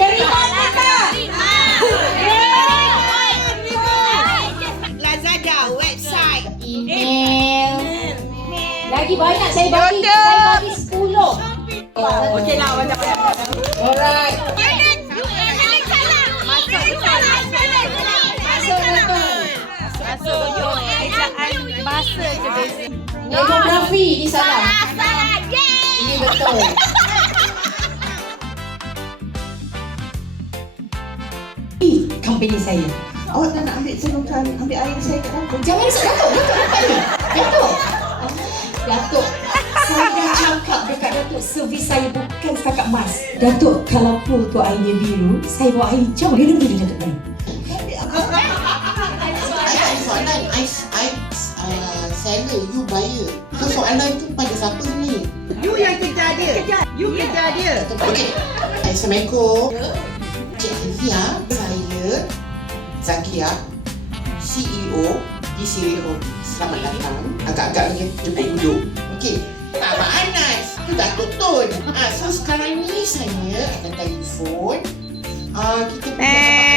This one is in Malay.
Terima kita. Lazada website. Email. Lagi banyak saya bagi 10. Okeylah, banyak. Alright. Bahasa je beza. Demografi di sana. Ini betul. Company saya. Awak tak nak ambil selokan, ambil air saya kat dapur. Jangan risau Datuk. Datuk. Datuk. Saya dah cakap dekat Datuk, servis saya bukan setakat mas. Datuk, kalau pool tu airnya biru, saya bawa air hijau. Dia boleh Datuk main. Soalan seller, you buyer. So soalan tu pada siapa ni? You yang kejar dia. You kejar dia. Okey. Assalamualaikum. Cik Zia, saya Zakia, CEO di Siri Home. Selamat datang. Agak-agak lagi jemput duduk. Okey. Mak Anas, tu Datuk Tun. So sekarang ni saya akan telefon. Kita punya